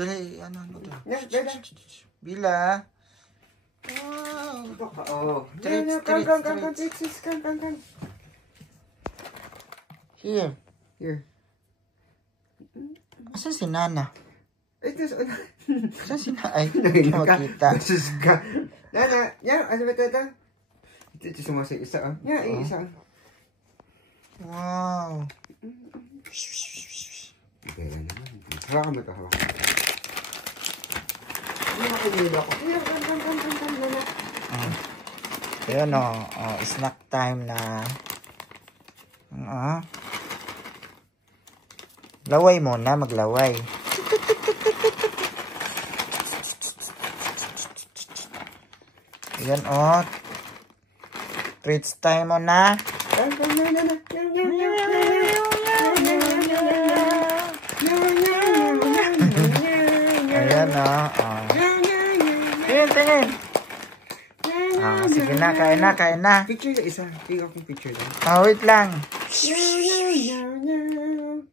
Dali, ano to? Bila. Wow. Oh. Come. Here. Asan si Nana? Ito sa una. Asan si Nana? Ay, hindi makita. Sus ka. Nana, yan, ano ba ito? Ito sumasay isa, ah. Yan, isa. Wow. Kaya naman. Hawakan mo ito, hawakan. Hindi makinila ko. Ayan o. Snack time na. Laway muna. Maglaway. Ayan o. Treats time mo na. Ayan o. Tingin. Sige na, kain na. Picture na isa. Tingnan ko yung picture lang. Wait lang.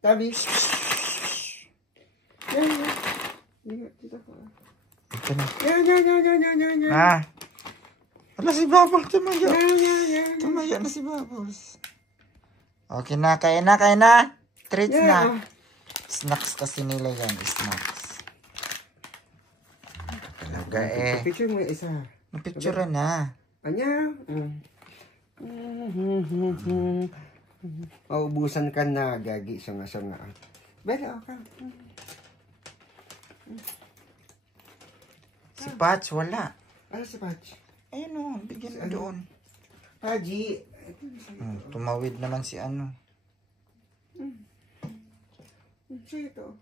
Tabi. Ito na. Wala si Bubbles. Tumaya na si Bubbles. Okay na, kain na. Treats na. Snacks kasi nila yan. Snacks. Talaga eh. Picture mo yung isa. Napicture na. Anya? Maubusan ka na, gagi. Sanga. Bala, okay. Si Patch, wala. Ano si Patch? Ayun o, bigyan mo doon. Haji. Tumawid naman si ano. Siya ito.